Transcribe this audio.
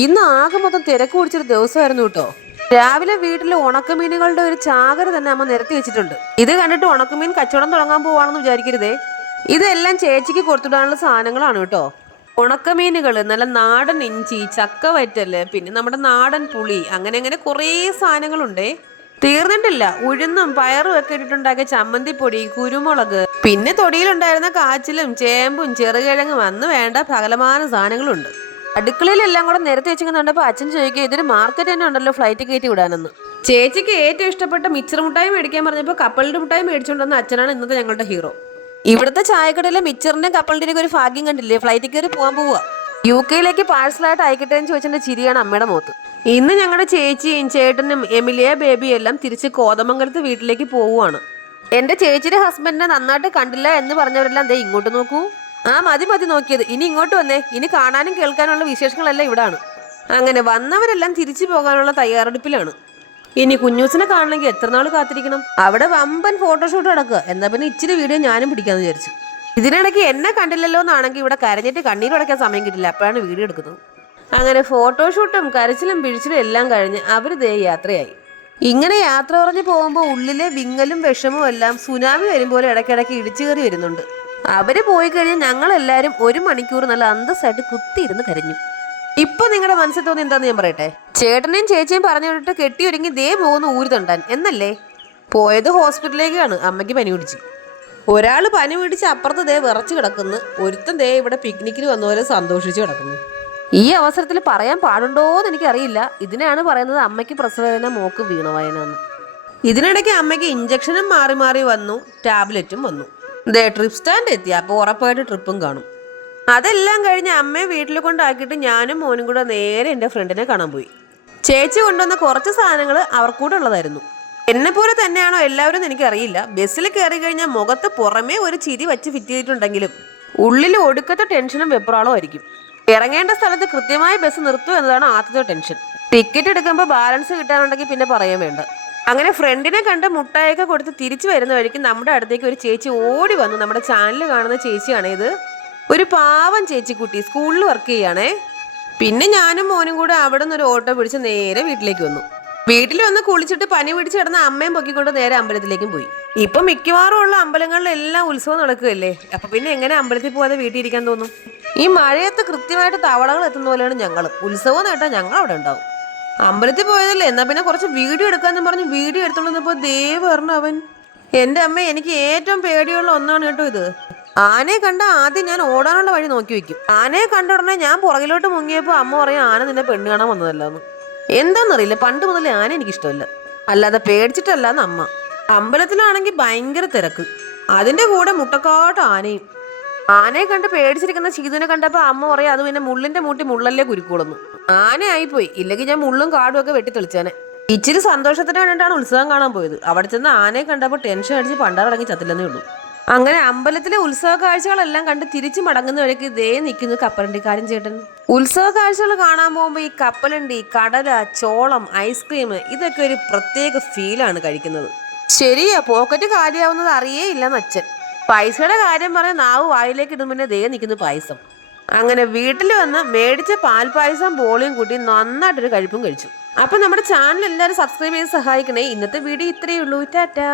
ഇന്ന് ആകെ മൊത്തം തിരക്ക് പിടിച്ചൊരു ദിവസമായിരുന്നു കേട്ടോ. രാവിലെ വീട്ടിൽ ഉണക്കമീനുകളുടെ ഒരു ചാകര തന്നെ അമ്മ നിരത്തി വെച്ചിട്ടുണ്ട്. ഇത് കണ്ടിട്ട് ഉണക്കമീൻ കച്ചവടം തുടങ്ങാൻ പോവാണെന്ന് വിചാരിക്കരുതേ. ഇതെല്ലാം ചേച്ചിക്ക് കൊടുത്തിടാനുള്ള സാധനങ്ങളാണ് കേട്ടോ. ഉണക്കമീനുകൾ നല്ല നാടൻ ഇഞ്ചി ചക്ക വറ്റൽ പിന്നെ നമ്മുടെ നാടൻ പുളി അങ്ങനെ അങ്ങനെ കുറേ സാധനങ്ങളുണ്ടേ. തീർന്നിട്ടില്ല. ഉഴുന്നും പയറും ഒക്കെ ഇട്ടിട്ടുണ്ടാക്കിയ ചമ്മന്തിപ്പൊടി കുരുമുളക് പിന്നെ തൊടിയിലുണ്ടായിരുന്ന കാച്ചിലും ചേമ്പും ചെറുകിഴങ്ങും അന്ന് വേണ്ട പകലമാന സാധനങ്ങളുണ്ട്. അടുക്കളയിലെല്ലാം കൂടെ നിരത്തി വെച്ചിങ്ങനെ കണ്ടപ്പോൾ അച്ഛൻ ചോദിക്കുക ഇതൊരു മാർക്കറ്റ് തന്നെ ഉണ്ടല്ലോ ഫ്ലൈറ്റ് കയറ്റി വിടാനെന്ന്. ചേച്ചിക്ക് ഏറ്റവും ഇഷ്ടപ്പെട്ട മിച്ചർ മുട്ടായി മേടിക്കാൻ പറഞ്ഞപ്പോൾ കപ്പലിന്റെ മുട്ടായി മേടിച്ചുകൊണ്ടുവന്ന അച്ഛനാണ് ഇന്നത്തെ ഞങ്ങളുടെ ഹീറോ ഇവിടുത്തെ ചായക്കടയിലെ മിച്ചറിന്റെ കപ്പലിന്റെ ഒരു ഭാഗ്യം കണ്ടില്ലേ? ഫ്ലൈറ്റിൽ കയറി പോകാൻ പോവുക യു കെയിലേക്ക് പാഴ്സലായിട്ട് അയക്കട്ടെ എന്ന് ചോദിച്ചതിന്റെ ചിരിയാണ് അമ്മയുടെ മുഖത്ത്. ഇന്ന് ഞങ്ങളുടെ ചേച്ചിയും ചേട്ടനും എമിലിയ ബേബിയും എല്ലാം തിരിച്ച് കോതമംഗലത്ത് വീട്ടിലേക്ക് പോവുകയാണ് എന്റെ ചേച്ചിയുടെ ഹസ്ബൻഡിനെ നന്നായിട്ട് കണ്ടില്ല എന്ന് പറഞ്ഞവരെല്ലാം ദേ ഇങ്ങോട്ട് നോക്കൂ. ആ മതി മതി നോക്കിയത്. ഇനി ഇങ്ങോട്ട് വന്നേ. ഇനി കാണാനും കേൾക്കാനുള്ള വിശേഷങ്ങളെല്ലാം ഇവിടാണ്. അങ്ങനെ വന്നവരെല്ലാം തിരിച്ചു പോകാനുള്ള തയ്യാറെടുപ്പിലാണ്. ഇനി കുഞ്ഞൂസിനെ കാണണമെങ്കിൽ എത്ര നാൾ കാത്തിരിക്കണം? അവിടെ വമ്പൻ ഫോട്ടോഷൂട്ട് നടക്കുക. എന്നാ പിന്നെ ഇച്ചിരി വീഡിയോ ഞാനും പിടിക്കാന്ന് വിചാരിച്ചു. ഇതിനിടയ്ക്ക് എന്നെ കണ്ടില്ലല്ലോ എന്നാണെങ്കിൽ ഇവിടെ കരഞ്ഞിട്ട് കണ്ണീരടക്കാൻ സമയം കിട്ടില്ല. അപ്പോഴാണ് വീഡിയോ എടുക്കുന്നത്. അങ്ങനെ ഫോട്ടോഷൂട്ടും കരച്ചിലും പിഴിച്ചിലും എല്ലാം കഴിഞ്ഞ് അവർ ദേ യാത്രയായി. ഇങ്ങനെ യാത്ര പറഞ്ഞു പോകുമ്പോൾ ഉള്ളിലെ വിങ്ങലും വിഷമവും എല്ലാം സുനാമി വരുമ്പോൾ ഇടയ്ക്കിടയ്ക്ക് ഇടിച്ചു കയറി വരുന്നുണ്ട്. അവർ പോയി കഴിഞ്ഞ് ഞങ്ങളെല്ലാരും ഒരു മണിക്കൂർ നല്ല അന്തസ്സായിട്ട് കുത്തിയിരുന്ന് കരഞ്ഞു. ഇപ്പൊ നിങ്ങളുടെ മനസ്സിൽ തോന്നി എന്താന്ന് ഞാൻ പറയട്ടെ? ചേട്ടനെയും ചേച്ചിയും പറഞ്ഞു വിട്ടിട്ട് കെട്ടി ഒരുങ്ങി ദേ പോകുന്ന ഊര് തണ്ടാൻ. എന്നല്ലേ? പോയത് ഹോസ്പിറ്റലിലേക്കാണ്. അമ്മയ്ക്ക് പനി പിടിച്ച്. ഒരാൾ പനി പിടിച്ച് അപ്പുറത്ത് ദേ വിറച്ച് കിടക്കുന്നു. ഒരുത്തൻ ദേ ഇവിടെ പിക്നിക്കിന് വന്ന പോലെ സന്തോഷിച്ച് കിടക്കുന്നു. ഈ അവസരത്തിൽ പറയാൻ പാടുണ്ടോ എന്ന് എനിക്കറിയില്ല. ഇതിനാണ് പറയുന്നത് അമ്മയ്ക്ക് പ്രസവവേദന മോക്ക് വീണവായന എന്ന് ഇതിനിടയ്ക്ക് അമ്മയ്ക്ക് ഇഞ്ചക്ഷനും മാറി മാറി വന്നു ടാബ്ലറ്റും വന്നു. ദേ ട്രിപ്പ് സ്റ്റാൻഡ് എത്തി. അപ്പോൾ ഉറപ്പായിട്ട് ട്രിപ്പും കാണും. അതെല്ലാം കഴിഞ്ഞ് അമ്മയെ വീട്ടിൽ കൊണ്ടാക്കിയിട്ട് ഞാനും മോനും കൂടെ നേരെ എന്റെ ഫ്രണ്ടിനെ കാണാൻ പോയി. ചേച്ചി കൊണ്ടുവന്ന കുറച്ച് സാധനങ്ങൾ അവർക്കൂടെ ഉള്ളതായിരുന്നു. എന്നെ പോലെ തന്നെയാണോ എല്ലാവരും എനിക്കറിയില്ല. ബസ്സിൽ കയറി കഴിഞ്ഞാൽ മുഖത്ത് പുറമേ ഒരു ചിരി വച്ച് ഫിറ്റ് ചെയ്തിട്ടുണ്ടെങ്കിലും ഉള്ളിൽ ഒടുക്കത്തെ ടെൻഷനും വെപ്രാളവും ആയിരിക്കും. ഇറങ്ങേണ്ട സ്ഥലത്ത് കൃത്യമായി ബസ് നിർത്തും എന്നതാണ് ആദ്യത്തെ ടെൻഷൻ ടിക്കറ്റ് എടുക്കുമ്പോൾ ബാലൻസ് കിട്ടാനുണ്ടെങ്കിൽ പിന്നെ പറയാൻ വേണ്ട. അങ്ങനെ ഫ്രണ്ടിനെ കണ്ട് മുട്ടായൊക്കെ കൊടുത്ത് തിരിച്ചു വരുന്ന വഴിക്ക് നമ്മുടെ അടുത്തേക്ക് ഒരു ചേച്ചി ഓടി വന്നു. നമ്മുടെ ചാനൽ കാണുന്ന ചേച്ചിയാണ് ഇത്. ഒരു പാവം ചേച്ചിക്കുട്ടി സ്കൂളിൽ വർക്ക് ചെയ്യുകയാണേ. പിന്നെ ഞാനും മോനും കൂടെ അവിടെ നിന്ന് ഒരു ഓട്ടോ പിടിച്ച് നേരെ വീട്ടിലേക്ക് വന്നു. വീട്ടിൽ വന്ന് കുളിച്ചിട്ട് പനി പിടിച്ച് കിടന്ന അമ്മയും പൊക്കിക്കൊണ്ട് നേരെ അമ്പലത്തിലേക്കും പോയി. ഇപ്പൊ മിക്കവാറും ഉള്ള അമ്പലങ്ങളിലെല്ലാം ഉത്സവം നടക്കുകയല്ലേ? അപ്പൊ പിന്നെ എങ്ങനെ അമ്പലത്തിൽ പോകാതെ വീട്ടിൽ ഇരിക്കാൻ തോന്നും? ഈ മഴയത്ത് കൃത്യമായിട്ട് തവളകൾ എത്തുന്ന പോലെയാണ് ഞങ്ങൾ ഉത്സവം നേട്ടാ ഞങ്ങൾ അവിടെ ഉണ്ടാവും. അമ്പലത്തിൽ പോയതല്ലേ? എന്നാ പിന്നെ കുറച്ച് വീഡിയോ എടുക്കാന്ന് പറഞ്ഞ് വീഡിയോ എടുത്തോണ്ടിരുന്നപ്പോ ദേവ് പറഞ്ഞു അവൻ. എന്റെ അമ്മ എനിക്ക് ഏറ്റവും പേടിയുള്ള ഒന്നാണ് കേട്ടോ ഇത്. ആനയെ കണ്ട ആദ്യം ഞാൻ ഓടാനുള്ള വഴി നോക്കി വെക്കും. ആനയെ കണ്ട ഉടനെ ഞാൻ പുറകിലോട്ട് മുങ്ങിയപ്പോൾ അമ്മ പറയും ആന നിന്നെ പെണ്ണ് കാണാൻ വന്നതല്ലെന്ന്. എന്താണെന്നറിയില്ല പണ്ട് മുതലേ ആന എനിക്ക് ഇഷ്ടമല്ല അല്ലാതെ പേടിച്ചിട്ടല്ലാന്ന് അമ്മ. അമ്പലത്തിലാണെങ്കിൽ ഭയങ്കര തിരക്ക്. അതിന്റെ കൂടെ മുട്ടക്കാട്ട് ആനയും. ആനയെ കണ്ട് പേടിച്ചിരിക്കുന്ന ചീതുവിനെ കണ്ടപ്പോ അമ്മ പറയാം അത് പിന്നെ മുള്ളിന്റെ മൂട്ടി മുള്ളല്ലേ കുരുക്കോളുന്നു ആനയായിപ്പോയി. ഇല്ലെങ്കിൽ ഞാൻ മുള്ളും കാടും ഒക്കെ വെട്ടി തെളിച്ചാനെ ഇച്ചിരി സന്തോഷത്തിന് വേണ്ടിയിട്ടാണ് ഉത്സവം കാണാൻ പോയത്. അവിടെ ചെന്ന് ആനയെ കണ്ടപ്പോൾ ടെൻഷൻ അടിച്ച് പണ്ടാറടങ്ങി ചത്തില്ലെന്നേ ഉള്ളൂ. അങ്ങനെ അമ്പലത്തിലെ ഉത്സവ കാഴ്ചകളെല്ലാം കണ്ട് തിരിച്ചു മടങ്ങുന്ന വഴിക്ക് ഇതേ നിൽക്കുന്നു കപ്പലണ്ടിക്കാരൻ ചേട്ടൻ. ഉത്സവ കാഴ്ചകൾ കാണാൻ പോകുമ്പോൾ ഈ കപ്പലണ്ടി കടല ചോളം ഐസ്ക്രീം ഇതൊക്കെ ഒരു പ്രത്യേക ഫീലാണ് കഴിക്കുന്നത്. ശരിയാ പോക്കറ്റ് കാലിയാവുന്നത് അറിയേ ഇല്ലെന്ന് അച്ഛൻ. പൈസയുടെ കാര്യം പറഞ്ഞ നാവ് വായിലേക്ക് ഇടും പിന്നെ ദേ നിൽക്കുന്നു പായസം. അങ്ങനെ വീട്ടിൽ വന്ന് മേടിച്ച പാൽ പായസം ബോളിയും കൂട്ടി നന്നായിട്ടൊരു കഴിപ്പും കഴിച്ചു. അപ്പൊ നമ്മുടെ ചാനൽ എല്ലാവരും സബ്സ്ക്രൈബ് ചെയ്ത് സഹായിക്കണേ. ഇന്നത്തെ വീഡിയോ ഇത്രയേ ഉള്ളൂ. ടാറ്റാ.